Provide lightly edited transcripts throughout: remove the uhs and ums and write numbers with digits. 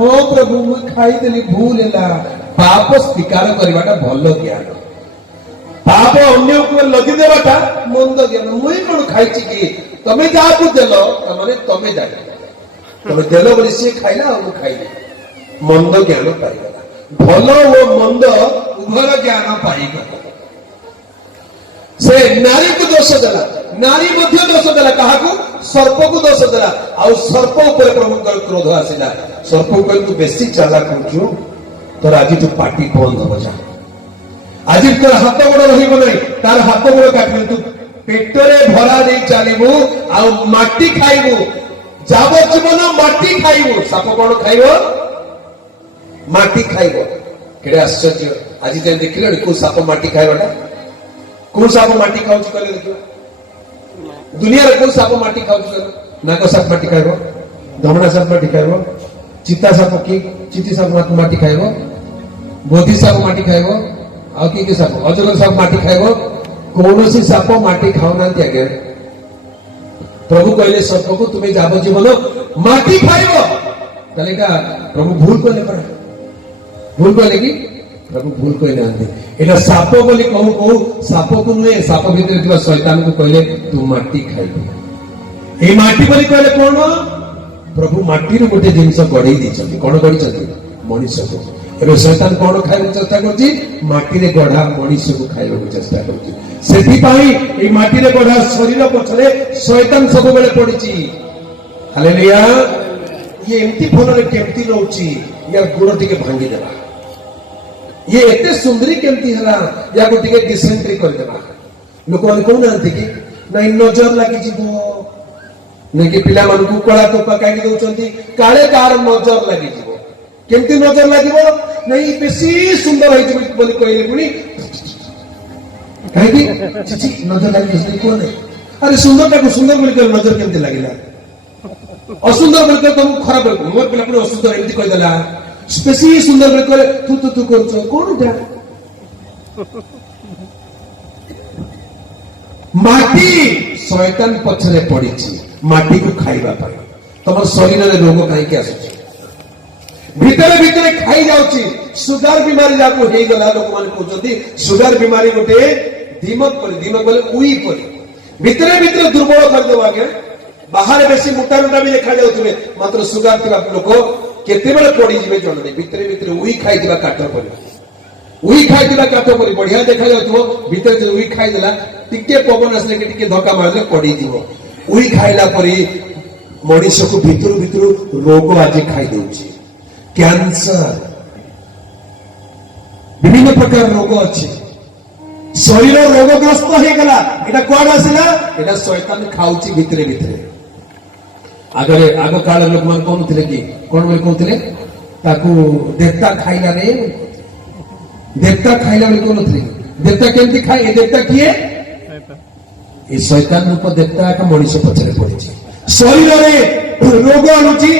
हाँ प्रभु मुझे खाईदेली भूल है पाप स्वीकार करवाटा भल ज्ञान पाप अन्य ऊपर लदी देवाटा मंद ज्ञान मुई कौन खाई कि तमें जहाँ देल तमें तमें जान तमें देल बोली सी खाइला और खाइले मंद ज्ञान पाईगला भल और मंद उभर ज्ञान पाईगला से नारी को दोष देला नारी मध्य दोष देला कहा सर्प को दोष देला आ सर्प ऊपर प्रभु क्रोध आसिला सर्प ऊपर तू बेसी चालाक होचु तोर आज तू पार्टी बंद हो जा आज तोर हाथ गोड़ रहिबो नहीं तार हाथ गोड़ काटबे तू पेटरे भरा दे चलिबू आ माटी खाइबू जाब जीवन माटी खाइबू साप कोन खाइबो माटी खाइबो केडे आश्चर्य आज जे देखिले को साप माटी खाइबाटा को साप माटी खाउछ कहले देखिबो दुनिया रे को साप माटी खाउछ नाग साप माटी खाइबो धमना साप माटी खाइबो चिता साप की चिती साप माटी खाइबो बोधी साप माटी खाइबो आ की साप अजगर साप माटी खाइबो कौन साप माटी खाऊना आगे प्रभु कहले सर्प को तुम्हें जाब जीवन माटी खाइब कहले का प्रभु भूल कहले पर भूल कहले कि प्रभु भूल कहले आंदे एटा साप बोली कहू कहू साप को नुहे साप भीतर थिबा शैतान को कहले तू माटी खाइब ए माटी बोली कहले कौन प्रभु माटी रे गोटे जिंस गढ़ी दैछथि कोन गढ़ी छथि मनुष्य को एबे शैतान कोन खाइब चेष्टा करछि माटी रे गढ़ा मनुष्य को खाइब चेष्टा करछि सेठी पाई ए माटी रे गढ़ा शरीर पछरे शैतान सब बेले पड़िछि हालेलुया ये एमती फोन रे केमती रहउछि यार गुड़ टिके भांगी देबा ये एते सुंदरी केमती हला या को टिके डिसेंट्री कर देबा लोक माने कोन आंती कि नहीं नजर लागि जिवो नहीं कि पिला मन को कळा तो पकाई दउचंती काळे कार नजर लागि जिवो केमती नजर लागिवो नहीं बेसी सुंदर होई जिवो बोली कहले पुनी कहीं चिची नजर लगी इसलिए कौन है अरे सुंदर को सुंदर बोल कर नजर केमती लागिला असुंदर बोल कर तुम खराब बोल मोर पिला पुनी असुंदर एमती कह देला स्पेसी सुंदर बोल कर तू करछ कोन उठा माटी शैतान पछरे पड़िछि माटी को खाइबा पाई तमर शरीर रे रोग काहे के आसुछि भीतर भीतर खाई जाउछि सुगर बीमारी जाको हे गला लोक मान कहउछथि सुगर बीमारी गोटे दीमक बोले उई परी भीतर भीतर दुर्बल कर देबो आगे बाहर बेसी मोटा मोटा भी देखा जाउथिबे मात्र सुगर थिबा लोक केते बेले पड़ी जिवे जण नै भीतर भीतर उई खाई दिबा काठ परी उई खाई दिबा काठ परी बढ़िया देखा जाउथबो भीतर जे उई खाई देला टिके पवन असले के टिके धक्का मारले पड़ी जिवो उई खाइला परी मनुष्य को भीतर भीतर रोग आज खाई देउछि कैंसर विभिन्न प्रकार रोग अच्छे शरीर रोगग्रस्त हो गला एटा कोड आसिला एटा शैतान खाउची भितरे भितरे आगरे आग काल लोक मान कहउथिले कि कोन बोली कहउथिले ताकू देवता खाइला रे देवता खाइला बोली कहउथिले देवता केमती खाइ ए देवता किए ए शैतान रूप देवता का मनुष्य पछरे पड़िछि शरीर रे रोग अनुची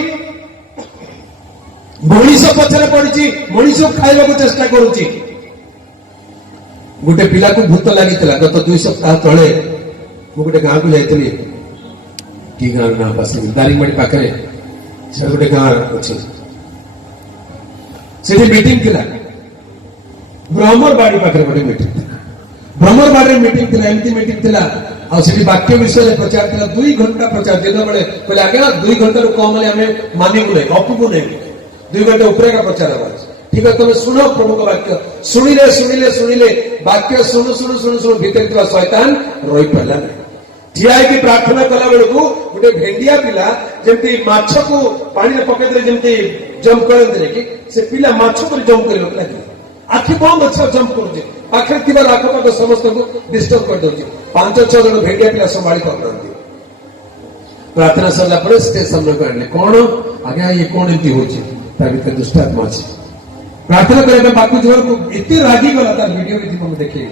मनुष्य पछरे पड़िछि मनुष्य खाइबा को चेष्टा करूछि गोटे पिला को भूत लगी गत 2 सप्ताह तले मु गोटे गाँ को जाइली कि गाँ ना पास दारिंगबाड़ी पाखे से गोटे गाँ अच्छे से मीटिंग थिला ब्रह्मरबाड़ी पाखे गोटे मीटिंग थिला ब्रह्मरबाड़ी मीटिंग थिला एमती मीटिंग थिला आ से वाक्य विषय प्रचार थिला 2 घंटा प्रचार दिन बेले कहले आगे 2 घंटा रो कम ले हमें मानिबु नै अपबु नै 2 घंटा ऊपर का प्रचार है ठीक है तुम सुनो प्रभु का वाक्य सुनिले वाक्य शुणु भीतर शैतान रही पाला ठिया की प्रार्थना कला बेलू गोटे भेंडिया पिला जमती माछ को पानी में पकड़ जमती जंप करते कि से पिला माछ पर जंप कर लगे आखि बंद अच्छा जंप कर पाखे आखपाख समस्त को डिस्टर्ब कर दे 5-6 जन भेंडिया पिला संभाली पाना प्रार्थना सरला पर स्टेज सामने को आने कौन आगे ये कौन एमती हो दुष्टात्मा अच्छे प्रार्थना करे बाकू जोर को इतने रागी गला तार वीडियो में थी देखे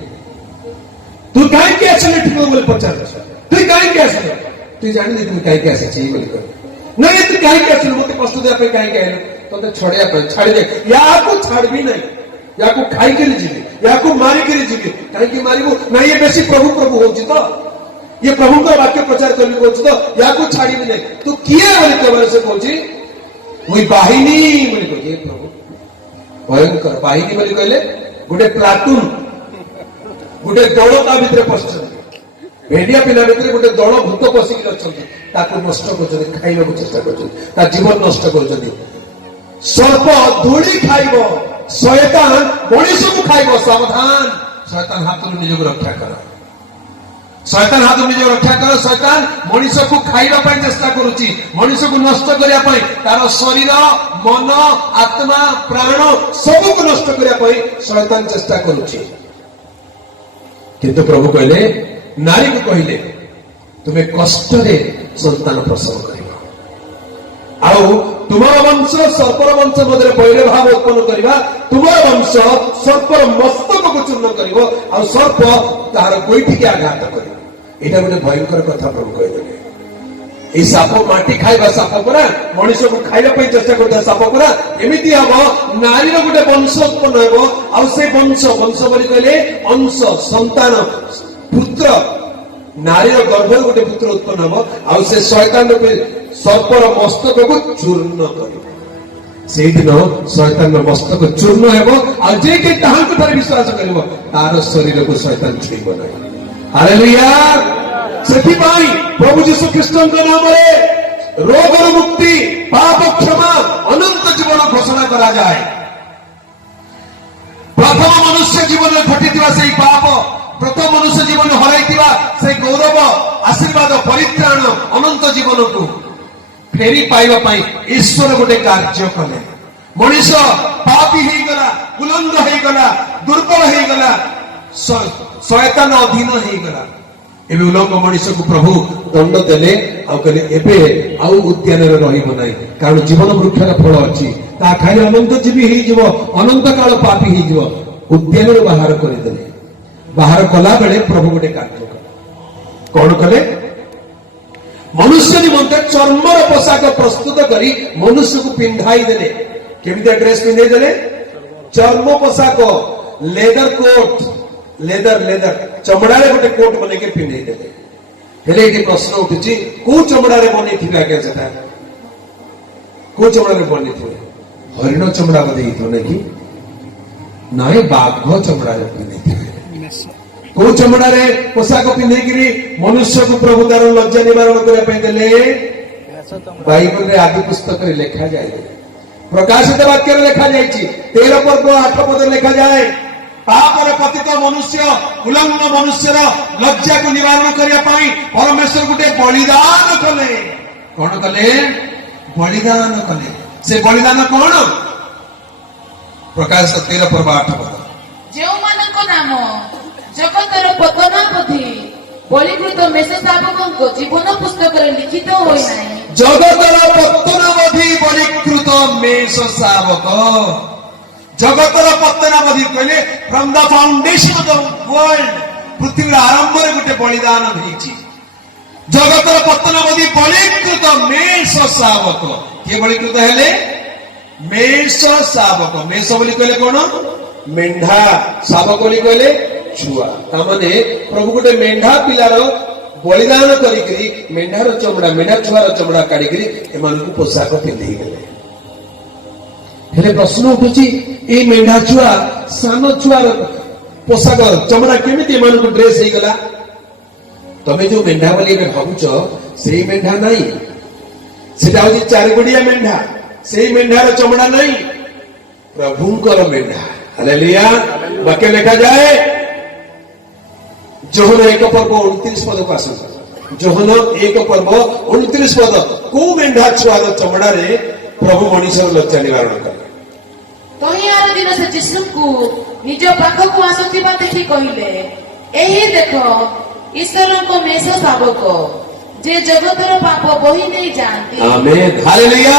तू काहे के असले ठीक बोले पचार तू काहे के असले तू जानि दे तू काहे के आसे छी बोले कर नहीं तू काहे के असले मते कष्ट दे पे काहे के आइलो तो ते छोड़या पे छाड़ दे या को छाड़ भी नहीं या को खाई के जीवे या को मारी के जीवे काहे के मारिबो ना ये बेसी प्रभु प्रभु होची तो ये प्रभु का वाक्य प्रचार करबी होची तो या को छाड़ी भी नहीं तू किए बोले के बारे से कहची मुई बाहिनी बोली कहे प्रभु भयंकर बाहिनी बोली कहले गोटे प्लाटून गोटे दल ता भितर पशुन भेड़िया पिला भितर गोटे दल भूत पशिक अच्छा नष्ट कर खाइबा चेष्टा कर जीवन नष्ट कर सर्प धूली खाइब शैतान मनीष को खाइब सावधान शैतान हाथ निज रक्षा कर शैतान हाथ निज रक्षा कर शैतान मनीष को खाइबा पई चेष्टा करूची मनीष को नष्ट करिया पई तार शरीर मन आत्मा प्राण सब को नष्ट करिया पई शैतान चेष्टा करूची किंतु प्रभु कहले नारी को कहले तुम्हें कष्ट रे संतान प्रसव कर आउ तुम्हारा वंश सर्पर वंश मध्य बैर भाव उत्पन्न करवा तुम्हारा वंश सर्पर मस्तक को चूर्ण कर आ सर्प तार गोईठी के आघात कर यहाँ गोटे भयंकर कथा प्रभु कहदेले साप माटी खाइबा साप परा मनीष को खाइबा चेष्टा करता साप परा एमती हम नारी गोटे वंश उत्पन्न हो से वंश वंश बोली कहले अंश संतान पुत्र नारी गर्भ गोटे पुत्र उत्पन्न हम आ से शैतान सर्पर मस्तक को चूर्ण कर शैतान मस्तक चूर्ण हो जे के विश्वास कर तार शरीर को शैतान छुईब ना हालेलुया से प्रभु यीशु कृष्ण नाम रोग मुक्ति पाप क्षमा अनंत जीवन घोषणा करा जाए प्रथम मनुष्य जीवन में घटी से पाप प्रथम मनुष्य जीवन हर से गौरव आशीर्वाद परित्राण अनंत जीवन को फेरी पाइबा ईश्वर गोटे कार्य कले मनीष पापी हो गला उलंग हो गला दुर्बल हो गला शैतान अधीन हो गला एबे उलंग मनीष को प्रभु दंड देले कहले एबे आउ उद्यान में रहिबो नाही कारण जीवन वृक्षर फल अछि ता खाली अनंत जीवी हो जीव अनंत काल पापी हो जीव उद्यान में बाहर कर देले बाहर कला बेले प्रभु गोटे कार्य कौन कले मनुष्य निमंते चर्मर पोशाक प्रस्तुत करी मनुष्य को पिंधाई देले केमितिया ड्रेस पिंधाई देले चर्म पोशाक लेदर कोट लेदर लेदर चमड़ा रे गोटे कोट बने के पिंधाई देले हेले कि प्रश्न उठुची को चमड़ा रे बने थिला के सेटा को चमड़ा रे बने थिले हरिण चमड़ा बने हितो नै कि नाय बाघ चमड़ा रे पिंधाई थिले को चमड़ा रे पोशाक पिंधे मनुष्य को प्रभु तार लज्जा निवारण करने बाइबल रे आदि पुस्तक रे लिखा जाए प्रकाशित वाक्य रे लिखा जाए 13 पर्व 8 पद लिखा जाए पाप रे पतित मनुष्य उल्लंघन मनुष्य लज्जा को निवारण करने परमेश्वर गोटे बलिदान कले कौन कले बलिदान कले से बलिदान कौन प्रकाशित 13 पर्व 8 पद जो मानको नाम जगतर पतनावधि बलिकृत मेष शावक जीवन पुस्तक लिखित होई नाही जगतर पतनावधि बलिकृत मेष शावक जगतर पतनावधि कहले from the foundation of the world पृथ्वी आरंभ रे गोटे बलिदान होईची जगतर पतनावधि बलिकृत मेष शावक के बलिकृत हेले मेष शावक मेष बोली कहले कोन मेंढा शावक बोली कहले छुआ तामाने प्रभु गोटे मेंढा पिलार बलिदान करी मेंढार चमड़ा मेंढा छुआर चमड़ा काढ़ी एमान को पोशाक पिंधि गले हेले प्रश्न उठुची ए मेंढा छुआ सान छुआर पोशाक चमड़ा केमिति एमान को ड्रेस हे गला तमे जो मेंढा बोली भाबुच सेही मेंढा नहीं सेटा होची चार गुडिया मेंढा सेही मेंढार चमड़ा नहीं प्रभुंकर मेंढा हालेलुया वाक्य लिखा जाए जोहन 1 पर्व 29 पद को आस जोहन 1 पर्व 29 पद को मेंढा छुआर चमड़ा रे प्रभु मनीष लज्जा निवारण कले तहियार दिन से यीशु को निज पाखक आसुथिबा देखि कहिले एही देखो ईश्वर को मेष शावक जे जगतर पाप बही नहीं जानती आमेन हालेलुया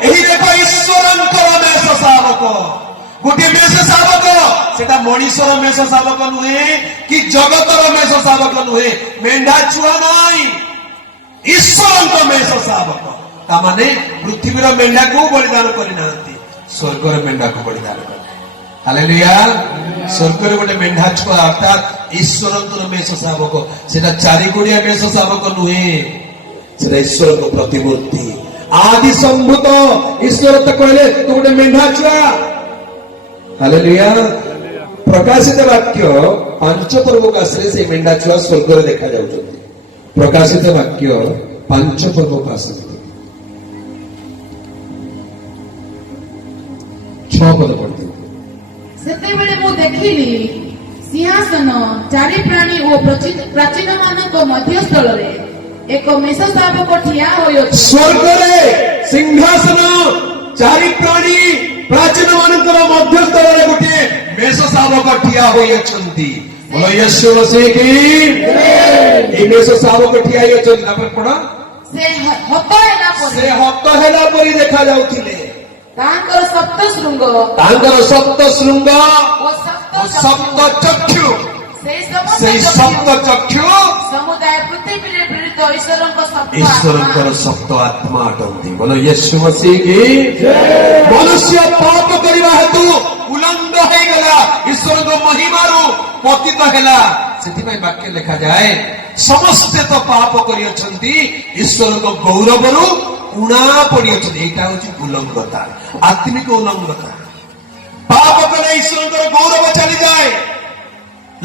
एही देखो ईश्वर को मेष शावक गोटे मेष शावक सेटा मनीषर मेष शावक नुहे कि जगतर मेष शावक नुहे मेंढा छुआ नाई ईश्वर मेष शावक तामाने पृथ्वीर मेंढा को बलिदान करना स्वर्गर मेंढा को बलिदान कर हालेलुया स्वर्गर गोटे मेंढा छुआ अर्थात ईश्वर मेष शावक सेटा चारि गोड़िया मेष शावक नुहे सेटा ईश्वर को प्रतिमूर्ति आदि संभूत ईश्वर तो कहले तू गोटे मेढा छुआ। हालेलुया। प्रकाशित वाक्य 5 पर्व काशरे से मेढा छुआ स्वर्ग रे देखा जाउछथि। प्रकाशित वाक्य 5 पर्व काशरे 6 पद पढ़ते ସେତେବେଳେ ମୁଁ ଦେଖିଲି ସିଂହାସନ ଚାରି ପ୍ରାଣୀ ଓ ପ୍ରାଚୀନ ମାନଙ୍କ ମଧ୍ୟସ୍ଥଳରେ ଏକ ମେଷ ଶାବକ ଠିଆ ହୋଇଅଛି। स्वर्ग रे सिंहासन चारि प्राणी प्राचीन मानकर मध्यस्थल रे गोटे मेष शावक ठिया होई अछंती। बोलो यीशु मसीह की ए मेष शावक ठिया होई अछंती। तापर पढ़ ସେ ହତ ହେଲା से ପରେ हत हेला परी देखा जाउथिले। ତାଙ୍କର ସପ୍ତ ଶୃଙ୍ଗ तांकर सप्त श्रृंग ଓ सप्त चक्षु ସେଇ सेई ସମସ୍ତ सप्त चक्षु ସମୁଦାୟ ପୃଥିବୀରେ ପ୍ରେରିତ ଈଶ୍ୱରଙ୍କ ସପ୍ତ ईश्वरଙ୍କର सप्त आत्मा अटंती। बोलो यीशु मसीह की मनुष्य पाप करवा हेतु उलंघ हो गला ईश्वर को महिमारू पतित हेला। सेथिପାଇଁ वाक्य लिखा जाए समस्ते तो पाप करियछंती ईश्वर को गौरवरू उणा पड़ियछंती। एटा होची उलंघता आत्मिक उलंघता। पाप कले ईश्वर को गौरव चली जाए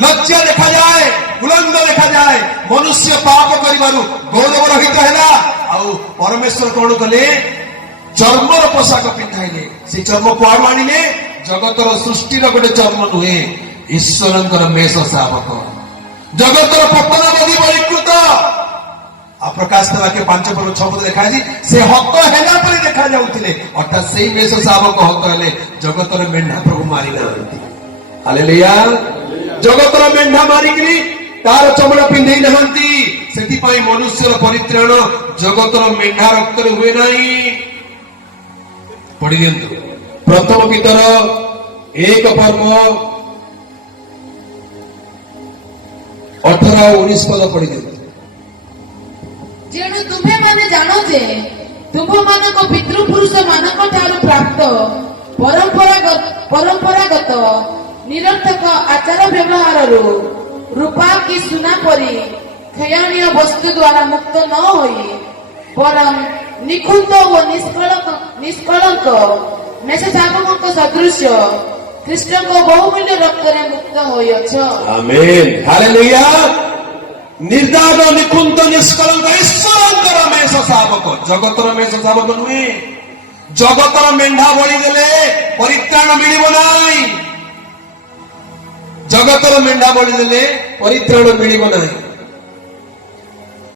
लज्जा देखा जाए उलंघ देखा जाए मनुष्य पाप करिबारु गौरव रहित हैला। आउ परमेश्वर कोन कले चर्मर पोशाक पिंधाइले। से चर्म कुआडु आनिले जगतर सृष्टिर गोटे चर्म नुहे ईश्वरंकर मेष शावक जगतर पतन बधी परिकृत। आ प्रकाश वाक्य 5 पर्व 6 पद देखा से हत हेला परि देखा जाउथिले अर्थात सेही मेष शावक हत हेले जगतर मेंढा प्रभु मारि नांती। हालेलुया। जगतर मेंढा मारिकरी तार चमड़ा पिंधे नहांती। सेथिପାଇଁ मनुष्यर परित्राण जगतर मेंढा रक्त हुए नाही। पढ़ी दियंतु प्रथम पितर 1 पर्व 18 और 19 पद पढ़ी दियंतु। ଯେଣୁ ତୁମ୍ଭେମାନେ ଜାଣ ଯେ ତୁମ୍ଭମାନଙ୍କ ପିତୃପୁରୁଷ ମାନଙ୍କ ଠାରୁ ପ୍ରାପ୍ତ ପରମ୍ପରାଗତ ନିରର୍ଥକ ଆଚାର ବ୍ୟବହାରରୁ ରୂପା କି ସୁନା ପରି କ୍ଷୟଣୀୟ ବସ୍ତୁ ଦ୍ୱାରା ମୁକ୍ତ ନ ହୋଇ ବରଂ ନିଖୁନ୍ତ ଓ ନିଷ୍କଳଙ୍କ ମେଷ ଶାବକଙ୍କ ସଦୃଶ୍ୟ ଖ୍ରୀଷ୍ଟଙ୍କ ବହୁମୂଲ୍ୟ ରକ୍ତରେ ମୁକ୍ତ ହୋଇଅଛ। आमेन। हालेलुया। निर्दाग निकुंत निष्कलंक ईश्वरंकर मेष शावक जगतर मेष शावक नुहे। जगतर मेंढा बळी देले परित्राण मिलिब नाही। जगतर मेंढा बळी देले परित्राण मिलिब नाही।